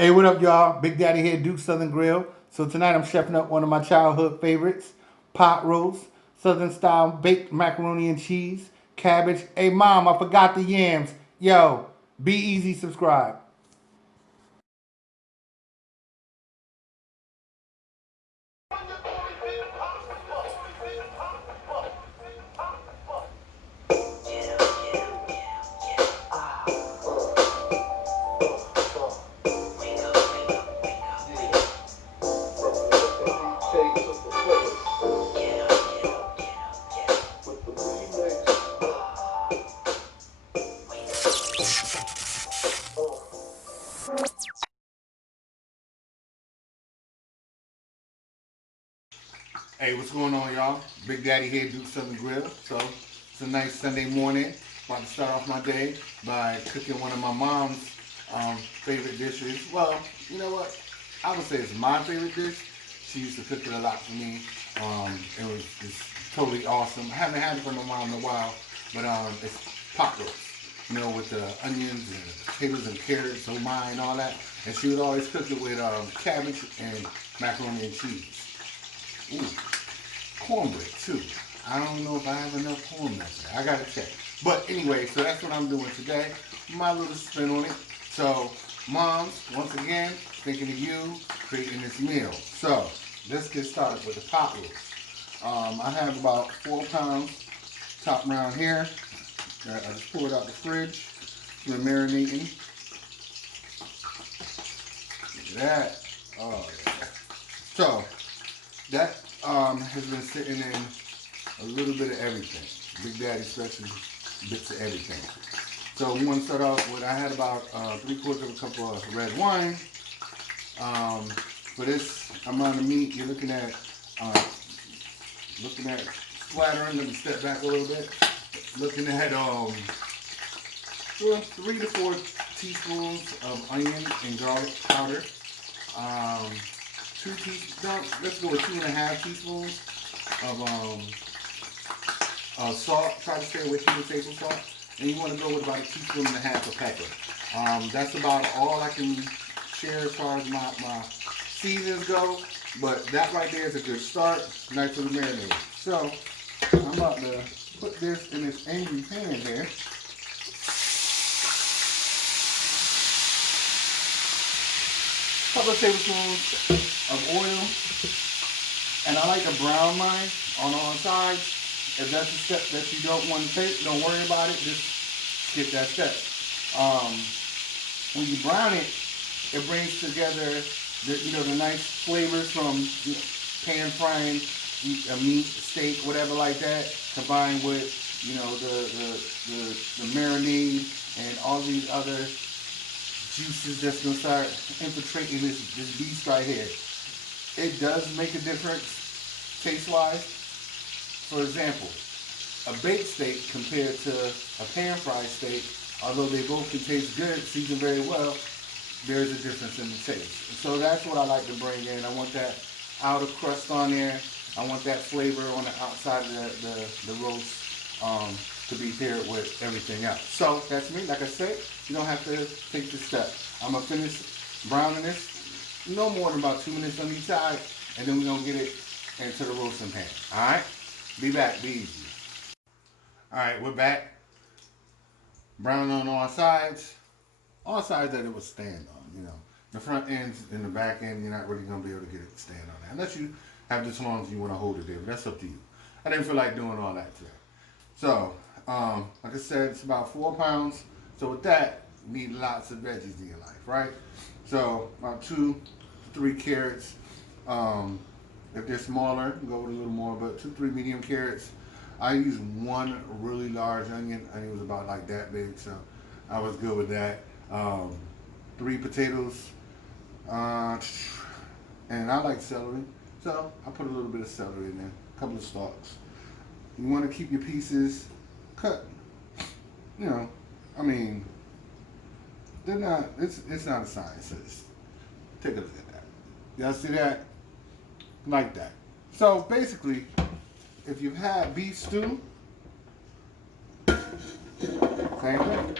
Hey, what up, y'all? Big Daddy here, Duke Southern Grill. So tonight I'm chefing up one of my childhood favorites, pot roast, Southern style baked macaroni and cheese, cabbage. Hey, Mom, I forgot the yams. Yo, be easy, subscribe. Hey, what's going on, y'all? Big Daddy here, Duke Southern Grill. So it's a nice Sunday morning. About to start off my day by cooking one of my mom's favorite dishes. Well, you know what? I would say it's my favorite dish. She used to cook it a lot for me. It was just totally awesome. I haven't had it from my mom in a while, but it's pot roast. You know, with the onions and potatoes and carrots, oh my, and all that. And she would always cook it with cabbage and macaroni and cheese. Ooh, cornbread too. I don't know if I have enough cornbread. I gotta check. But anyway, so that's what I'm doing today. My little spin on it. So, moms, once again, thinking of you creating this meal. So, let's get started with the pot roast. I have about 4 pounds top around here. I just pulled it out the fridge. It's been marinating. Look at that. Oh yeah. So that has been sitting in a little bit of everything. Big Daddy special bits of everything. So we want to start off with, I had about 3/4 of a cup of red wine. For this amount of meat, you're uh, looking at splattering. Let me step back a little bit. Looking at 3 to 4 teaspoons of onion and garlic powder. Um, no, let's go with 2.5 teaspoons of salt. Try to stay away from the table salt. And you want to go with about 1.5 teaspoons of pepper. That's about all I can share as far as my seasons go. But that right there is a good start. Nice little marinade. So I'm about to put this in this angry pan here. Couple of tablespoons of oil. And I like to brown mine on all sides. If that's a step that you don't want to take, don't worry about it. Just skip that step. Um, when you brown it, it brings together the nice flavors from pan frying a meat, steak, whatever like that, combined with the marinade and all these other juices that's gonna start infiltrating this beast right here. It does make a difference taste wise. For example, a baked steak compared to a pan fried steak, although they both can taste good, seasoned very well, there's a difference in the taste. So that's what I like to bring in. I want that outer crust on there. I want that flavor on the outside of the roast to be paired with everything else. So that's me. Like I said, you don't have to take the step. I'm going to finish browning this no more than about 2 minutes on each side, and then we're going to get it into the roasting pan. All right? Be back. Be easy. All right, we're back. Brown on all sides that it would stand on. The front ends and the back end, you're not really gonna be able to get it to stand on that unless you have this long as you want to hold it there. But that's up to you. I didn't feel like doing all that today. So, like I said, it's about 4 pounds. So with that, you need lots of veggies in your life, right? So about 2 to 3 carrots. If they're smaller, go with a little more, but 2, 3 medium carrots. I used one really large onion. Onion was about like that big, so I was good with that. 3 potatoes, uh, and I like celery, so I put a little bit of celery in there, a couple of stalks. You want to keep your pieces cut. You know, I mean, they're not. It's not a science. So take a look at that. Y'all see that? Like that. So basically, if you've had beef stew, same thing.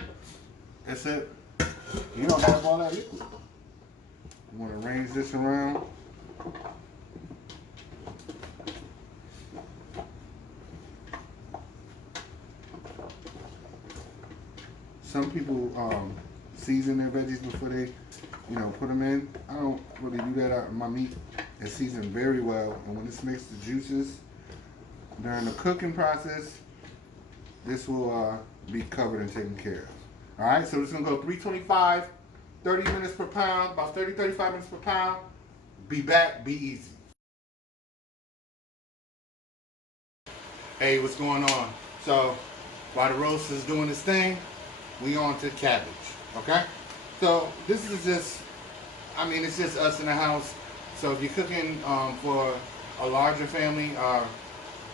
That's it. You don't have all that liquid. You want to arrange this around. Some people season their veggies before they, put them in. I don't really do that. My meat is seasoned very well, and when it's mixed the juices during the cooking process, this will be covered and taken care of. All right, so it's gonna go 325, 30 minutes per pound, about 30, 35 minutes per pound. Be back, be easy. Hey, what's going on? So, while the roast is doing its thing, we on to cabbage, okay? So, this is just, it's just us in the house. So, if you're cooking for a larger family,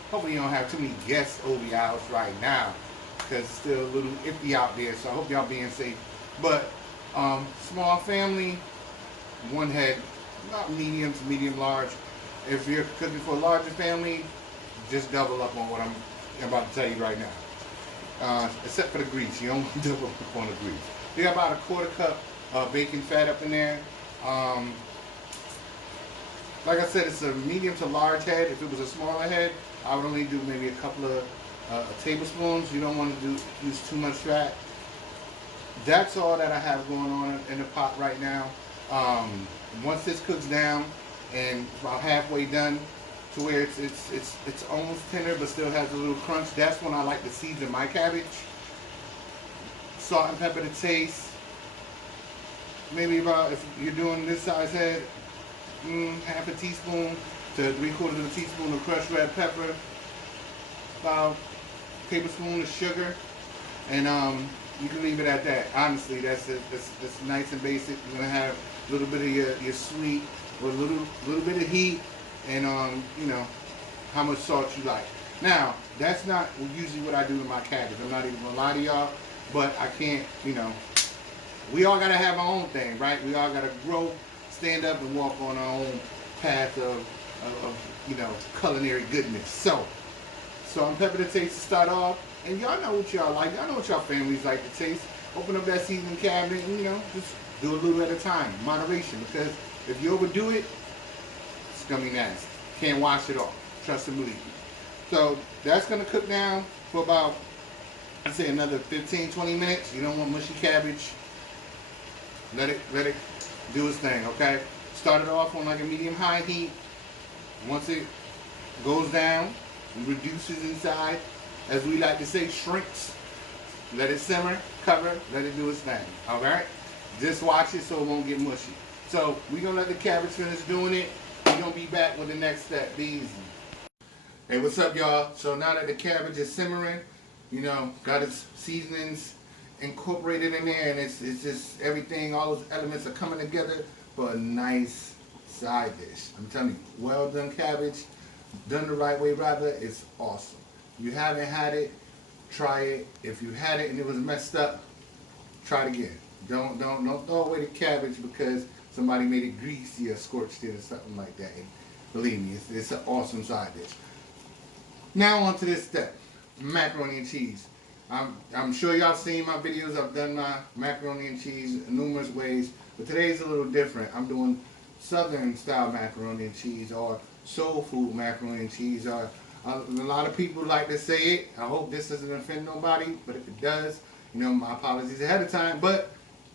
hopefully you don't have too many guests over your house right now, because it's still a little iffy out there, so I hope y'all being safe. But small family, one head, about medium to medium large. If you're cooking for a larger family, just double up on what I'm about to tell you right now. Except for the grease, you don't want to double up on the grease. You got about a quarter cup of bacon fat up in there. Like I said, it's a medium to large head. If it was a smaller head, I would only do maybe a couple of tablespoons. You don't want to use too much fat. That's all that I have going on in the pot right now. Once this cooks down and about halfway done to where it's almost tender but still has a little crunch, that's when I like to season my cabbage. Salt and pepper to taste. Maybe about, if you're doing this size head, half a teaspoon to 3/4 of a teaspoon of crushed red pepper, about a tablespoon of sugar, and you can leave it at that. Honestly, that's nice and basic. You're gonna have a little bit of your sweet with a little bit of heat, and how much salt you like. Now, that's not usually what I do with my cabbage. I'm not even gonna lie to y'all, but I can't. We all gotta have our own thing, right? We all gotta grow, stand up, and walk on our own path of culinary goodness. So salt and pepper to taste to start off. And y'all know what y'all like. Y'all know what y'all families like to taste. Open up that seasoning cabinet and, just do a little at a time. Moderation. Because if you overdo it, it's going to be nasty. Can't wash it off. Trust and believe me. So that's going to cook down for about, I'd say another 15, 20 minutes. You don't want mushy cabbage. Let it do its thing, okay? Start it off on like a medium-high heat. Once it goes down, it reduces inside. As we like to say, shrinks. Let it simmer, cover, let it do its thing. Alright? Just watch it so it won't get mushy. So we're gonna let the cabbage finish doing it. We're gonna be back with the next step. Be easy. Hey, what's up, y'all? So now that the cabbage is simmering, got its seasonings incorporated in there, and it's just everything, all those elements are coming together for a nice side dish. I'm telling you, well done cabbage, done the right way rather, it's awesome. If you haven't had it, try it. If you had it and it was messed up, try it again. Don't throw away the cabbage because somebody made it greasy or scorched it or something like that. And believe me, it's an awesome side dish. Now on to this step, macaroni and cheese. I'm sure y'all seen my videos. I've done my macaroni and cheese numerous ways, but today's a little different. I'm doing Southern style macaroni and cheese, or soul food macaroni and cheese, or a lot of people like to say it. I hope this doesn't offend nobody, but if it does, my apologies ahead of time. But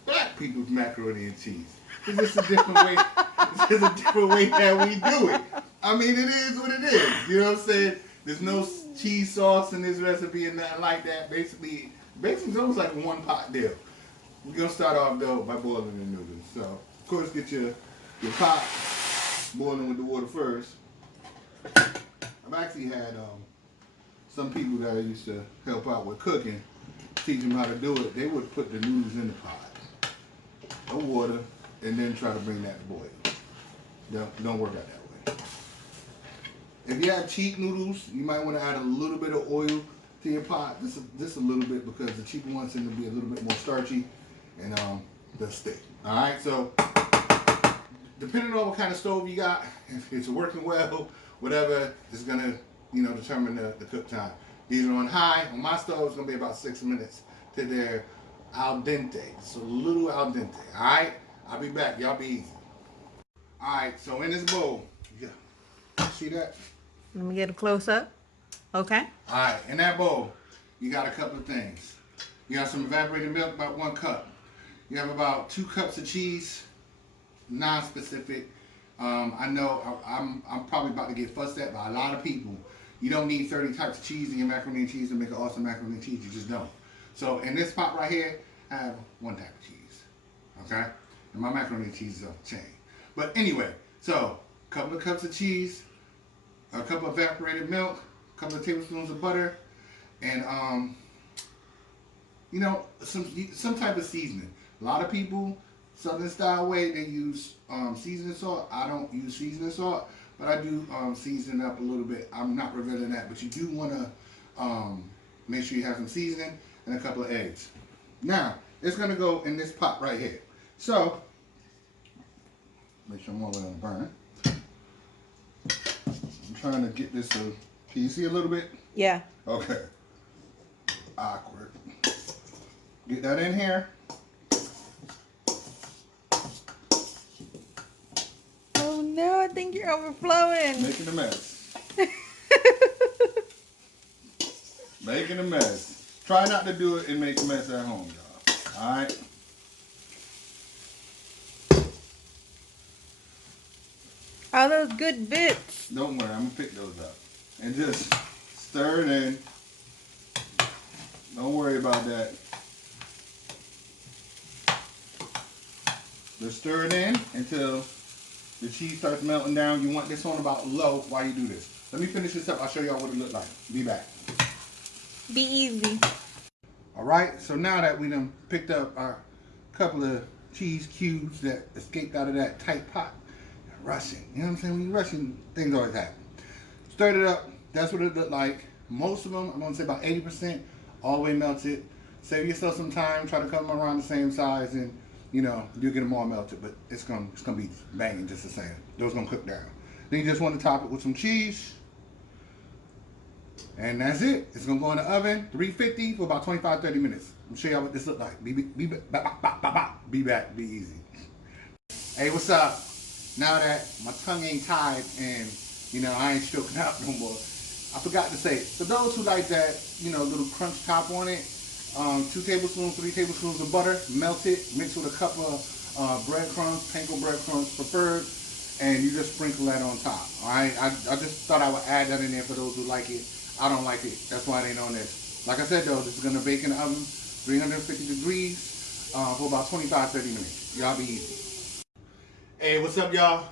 black people's macaroni and cheese. It's just a different way. It's just a different way that we do it. It is what it is. You know what I'm saying? There's no cheese sauce in this recipe and nothing like that. Basically, it's almost like a one pot deal. We're gonna start off though by boiling the noodles. So, of course, get your pot boiling with the water first. I've actually had some people that I used to help out with cooking, teach them how to do it. They would put the noodles in the pot, no water, and then try to bring that to boil. Don't work out that way. If you have cheap noodles, you might want to add a little bit of oil to your pot, just a little bit, because the cheaper ones tend to be a little bit more starchy and they'll stick. All right, so depending on what kind of stove you got, if it's working well, whatever, is gonna determine the cook time. These are on high. On my stove, it's gonna be about 6 minutes to their al dente. It's a little al dente. All right, I'll be back. Y'all be easy. Alright, so in this bowl, yeah. See that? Let me get a close up. Okay. Alright, in that bowl, you got a couple of things. You got some evaporated milk, about 1 cup. You have about 2 cups of cheese, non-specific. I know I'm probably about to get fussed at by a lot of people. You don't need 30 types of cheese in your macaroni and cheese to make an awesome macaroni and cheese. You just don't. So in this pot right here, I have 1 type of cheese. Okay? And my macaroni and cheese is off the chain. But anyway, so a couple of cups of cheese, a cup of evaporated milk, a couple of tablespoons of butter, and you know, some type of seasoning. A lot of people, Southern style way, they use seasoning salt. I don't use seasoning salt, but I do season it up a little bit. I'm not revealing that, but you do want to make sure you have some seasoning and a couple of eggs. Now, it's going to go in this pot right here. So, make sure I'm all the way on the burner. I'm trying to get this, can you see a little bit? Yeah. Okay. Awkward. Get that in here. Oh no, I think you're overflowing. Making a mess. Making a mess. Try not to do it and make a mess at home, y'all. Alright? All those good bits. Don't worry, I'm going to pick those up. And just stir it in. Don't worry about that. Just stir it in until the cheese starts melting down. You want this on about low while you do this. Let me finish this up. I'll show y'all what it looked like. Be back. Be easy. Alright, so now that we done picked up our couple of cheese cubes that escaped out of that tight pot, rushing. You know what I'm saying? When you're rushing, things always happen. Stirred it up. That's what it looked like. Most of them, I'm going to say about 80%, all the way melted. Save yourself some time. Try to cut them around the same size, and you know you'll get them all melted. But it's gonna be banging just the same. Those gonna cook down. Then you just want to top it with some cheese, and that's it. It's gonna go in the oven, 350 for about 25-30 minutes. I'm show y'all what this look like. Be back. Be easy. Hey, what's up? Now that my tongue ain't tied and you know I ain't choking out no more, I forgot to say, for those who like that, you know, little crunch top on it, 2 tablespoons, 3 tablespoons of butter, melted, mixed with a cup of breadcrumbs, panko breadcrumbs preferred, and you just sprinkle that on top. Alright, I just thought I would add that in there for those who like it. I don't like it. That's why it ain't on this. Like I said though, this is gonna bake in the oven, 350 degrees, for about 25-30 minutes. Y'all be easy. Hey, what's up, y'all?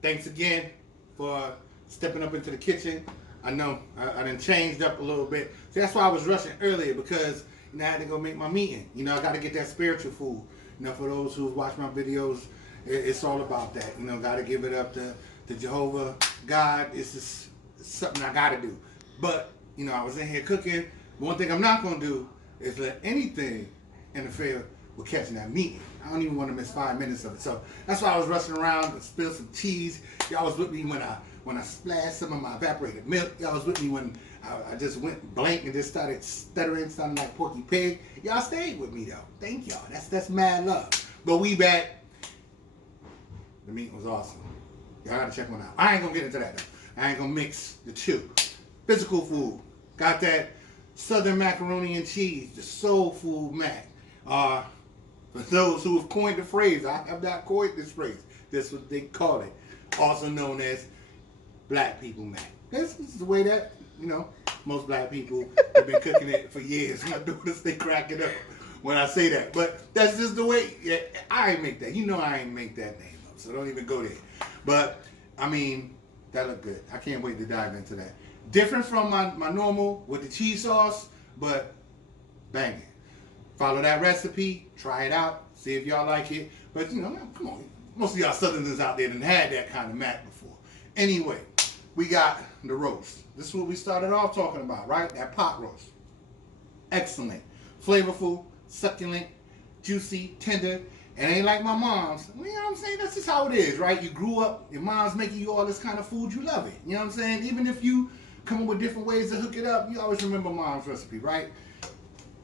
Thanks again for stepping up into the kitchen. I know I done changed up a little bit. See, that's why I was rushing earlier, because you know I had to go make my meeting. You know, I got to get that spiritual food. You know, for those who watch my videos, it's all about that. You know, got to give it up to Jehovah God. It's just something I got to do. But you know, I was in here cooking. One thing I'm not gonna do is let anything interfere with catching that meeting. I don't even want to miss 5 minutes of it. So that's why I was rushing around to spill some cheese. Y'all was with me when I splashed some of my evaporated milk. Y'all was with me when I just went blank and just started stuttering, sounding like Porky Pig. Y'all stayed with me though. Thank y'all. That's mad love. But we back. The meat was awesome. Y'all gotta check one out. I ain't gonna get into that though. I ain't gonna mix the two. Physical food. Got that Southern macaroni and cheese, the soul food mac. For those who have coined the phrase, I have not coined this phrase. That's what they call it. Also known as Black People Mac. This is the way that, you know, most black people have been cooking it for years. My daughters, they crack it up when I say that. But that's just the way, yeah, I ain't make that. You know I ain't make that name up, so don't even go there. But, I mean, that looked good. I can't wait to dive into that. Different from my normal with the cheese sauce, but banging. Follow that recipe, try it out, see if y'all like it. But, you know, come on. Most of y'all Southerners out there done had that kind of mac before. Anyway, we got the roast. This is what we started off talking about, right? That pot roast. Excellent. Flavorful, succulent, juicy, tender. It ain't like my mom's. You know what I'm saying? That's just how it is, right? You grew up, your mom's making you all this kind of food, you love it. You know what I'm saying? Even if you come up with different ways to hook it up, you always remember mom's recipe, right?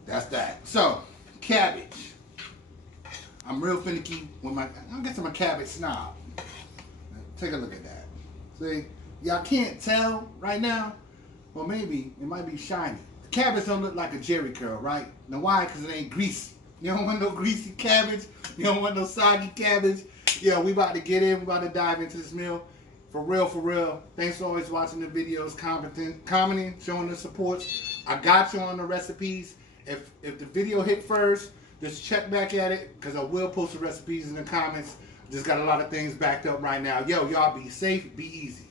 That's that. So, cabbage. I'm real finicky with I guess I'm a cabbage snob. Take a look at that. See, y'all can't tell right now. Well, maybe it might be shiny. The cabbage don't look like a Jerry curl, right? Now why? Because it ain't greasy. You don't want no greasy cabbage. You don't want no soggy cabbage. Yeah, we about to get in. We about to dive into this meal. For real, for real. Thanks for always watching the videos, commenting, showing the support. I got you on the recipes. If the video hit first, just check back at it, because I will post the recipes in the comments. Just got a lot of things backed up right now. Yo, y'all be safe, be easy.